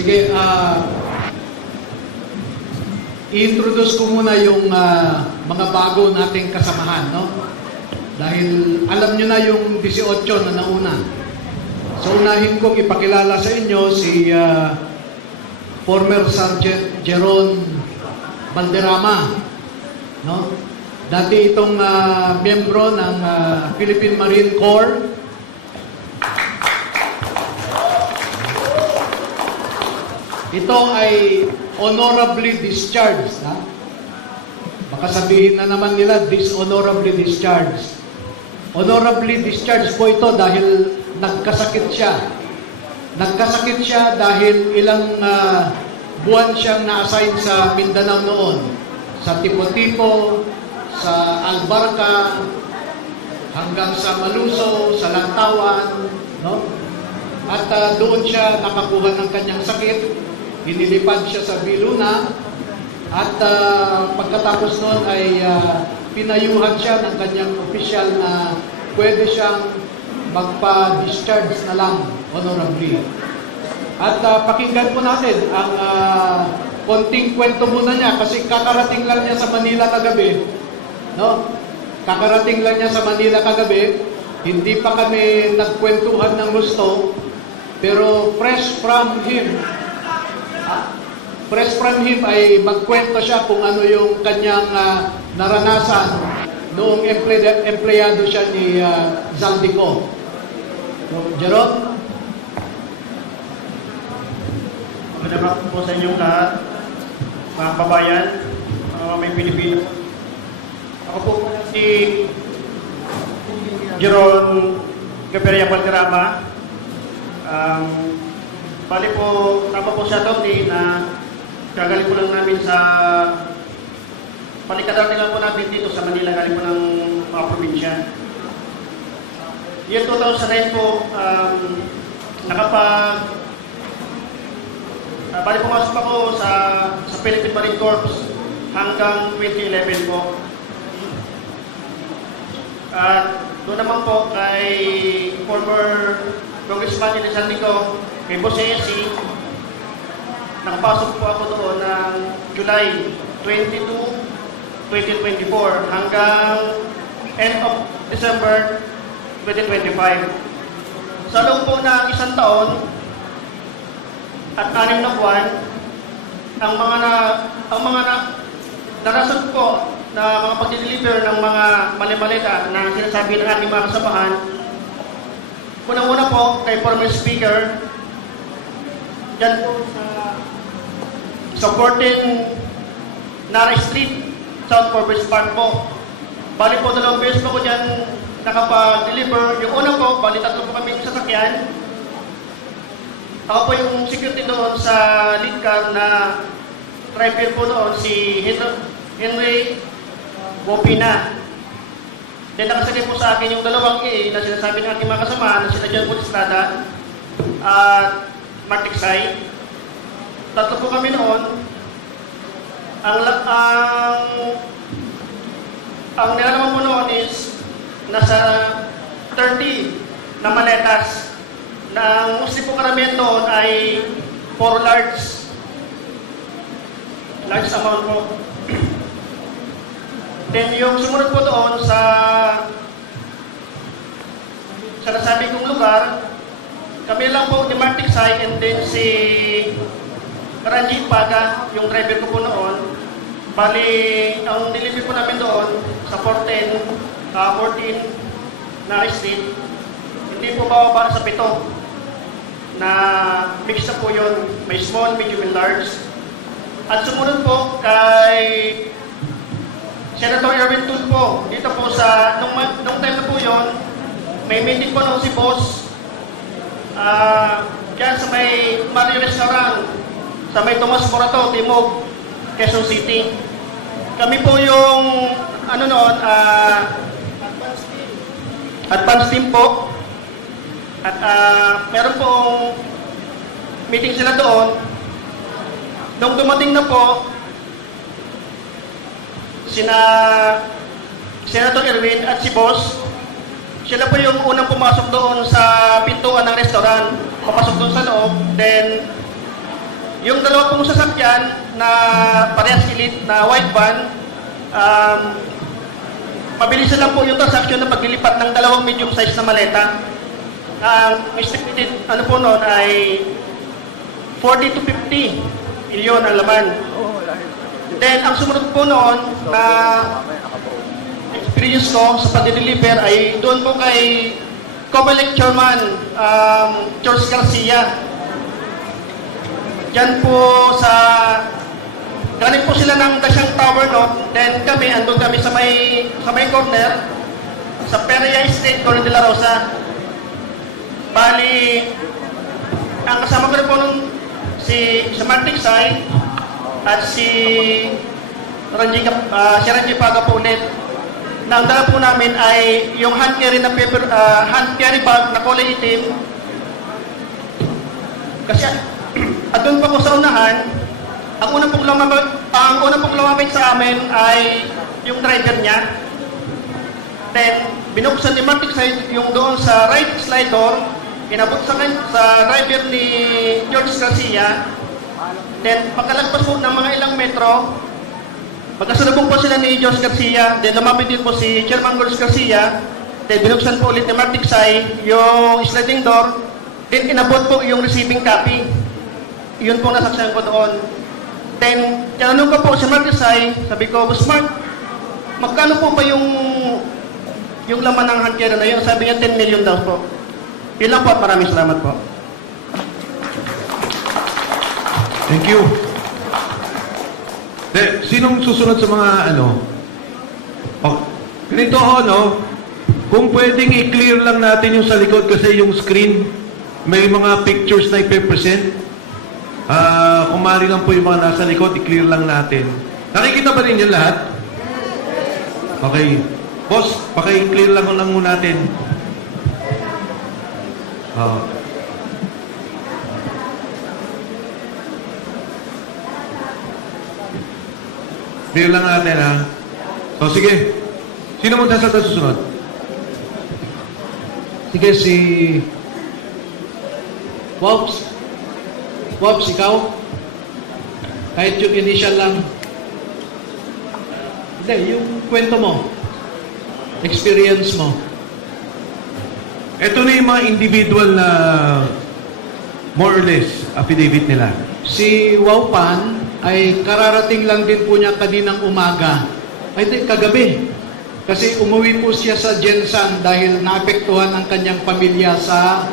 Sige, i-introduce ko muna yung mga bago nating kasamahan, no? Dahil alam nyo na yung 18 na nauna. So, unahin kong ipakilala sa inyo si former Sergeant Jeron Valderrama, no? Dati itong miyembro ng Philippine Marine Corps. Ito ay honorably discharged. Ha? Baka sabihin na naman nila, dishonorably discharged. Honorably discharged po ito dahil nagkasakit siya. Nagkasakit siya dahil ilang buwan siyang na-assign sa Mindanao noon. Sa Tipo-Tipo, sa Albarca, hanggang sa Maluso, sa Lantawan, no? At doon siya nakakuha ng kanyang sakit. Inilipad siya sa Viluna at pagkatapos noon ay pinayuhan siya ng kanyang opisyal na pwede siyang magpa-discharge na lang honorably. At pakinggan po natin ang konting kwento muna niya kasi kakarating lang niya sa Manila kagabi. No? Kakarating lang niya sa Manila kagabi. Hindi pa kami nagkwentuhan ng gusto, pero fresh from him ay magkwento siya kung ano yung kanyang naranasan noong empleyado siya ni Zaldico. So, Jeron? Magandang hapon po sa inyong lahat, mga kababayan, may Pilipino. Ako po si Jeron Gaviria Valderrama. Bali po, tama po siya Tony na gagaling po lang namin sa palikadating lang po natin dito sa Manila, galing po ng mga probinsya. Year 2009 po, bali pumasok ako sa Philippine Marine Corps hanggang 2011 po. At doon naman po kay former Congressman Elizaldico, kay Boss ASC, nakapasok po ako doon ng July 22, 2024 hanggang end of December 2025. Sa loob po ng isang taon at 6 na buwan, ang mga narasan po na mga pag-deliver ng mga mali-malita na sinasabi ng ating mga kasamahan. Unang-una po kay former speaker, dyan po sa 14 Nara Street, South Forbes Park po. Bali po 2 beses po ko dyan nakapag-deliver. Yung una po, bali 3 po kami sasakyan. Ako po yung security doon sa lead car na driver po doon, si Henry Bopina. Then nakasakay po sa akin yung 2 A na sinasabi ng aking mga kasama na sila John Pulistrada at Mark Tiksay. 3 po kami noon. Ang nilalaman po noon is nasa 30 na maletas na ang mostly po karamihan doon ay for large amount po. Then yung sumunod po doon sa nasabi kong lugar, kami lang po ni Mark Tiksay and then si Ranjit Paga, yung driver ko po noon. Bali, ang delivery po namin doon sa 14 na street, hindi po bababa sa 7 na mix na po yun. May small, medium, and large. At sumunod po kay Senator Erwin Tulfo, dito po sa, nung time na po yun, may meeting po nung si Boss, dyan sa may Mari Restaurant, sa may Tomas Morato, Timog, Quezon City. Kami po yung, advance team po. At meron pong meeting sila doon. Nung dumating na po, sina Senator Erwin at si Boss, sila po yung unang pumasok doon sa pintuan ng restaurant. Papasok doon sa loob, then yung dalawa pong sasakyan na parehas elite na white van, mabilis lang po yung transaction na paglilipat ng dalawang medium size na maleta. Ang estimated ano po noon ay 40 to 50 milyon ang laman. Then, ang sumunod po noon na experience ko sa pag-deliver ay doon po kay Comelec Chairman George Garcia. Diyan po galing po sila ng Dasyang Tower noon. Then kami, andun kami sa may corner, sa Peria Estate, Corner de la Rosa. Bali, ang kasama ko rin po nung si Martin Sai at si Ranji Paga po ulit. Na ang dala po namin ay yung hand carry bag na kulay itim. Kasi at doon pa po sa unahan, ang unang pong lumapit sa amin ay yung driver niya. Then, binuksan ni Martin Sai yung doon sa right slide door, inabot sa driver ni George Garcia. Then, pagkalagpas po ng mga ilang metro, magkasalubong po sila ni George Garcia. Then, lumapit din po si Chairman George Garcia. Then, binuksan po ulit ni Martin Sai yung sliding door. Then, inabot po yung receiving copy. Yun po nasaksihan ko doon. Then, tinanong ko po si Martin Sai, sabi ko, Boss Mark, magkano po ba yung laman ng hand carry na yun? Sabi niya, 10 million daw po. Yun lang po at maraming salamat po. Thank you. Sinong susunod sa mga ganito kung pwedeng i-clear lang natin yung sa likod kasi yung screen, may mga pictures na ipe-present. Kung maaari lang po yung mga nasa likod, i-clear lang natin. Nakikita ba ninyo lahat? Okay. Boss, paki-clear lang muna natin. Clear lang natin, ha? So, sige. Sino mo sa susunod? Sige, si Wops, ikaw? Kahit yung initial lang. Hindi, yung kwento mo. Experience mo. Ito na yung mga individual na more or less affidavit nila. Si Waupan ay kararating lang din po niya kaninang umaga. Ay, di, kagabi. Kasi umuwi po siya sa Jensan dahil naapektuhan ang kanyang pamilya sa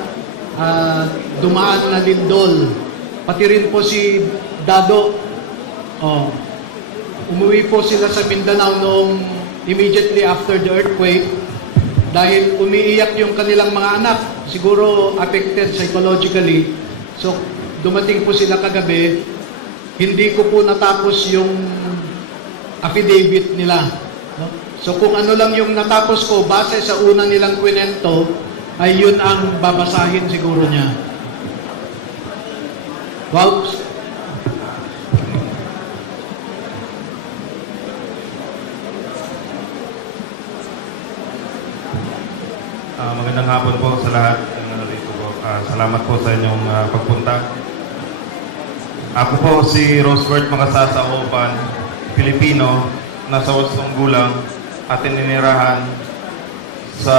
dumaan na lindol. Pati rin po si Dado. Umuwi po sila sa Mindanao noong immediately after the earthquake dahil umiiyak yung kanilang mga anak. Siguro affected psychologically. So, dumating po sila kagabi. Hindi ko po natapos yung affidavit nila. No? So, kung ano lang yung natapos ko, base sa unang nilang kwento, ay yun ang babasahin siguro niya. Wow. Magandang hapon po sa lahat ng narito po. Salamat po sa inyong pagpunta. Ako po si Roosevelt Makasasa Opan, Pilipino, nasa 8 gulang at ininirahan sa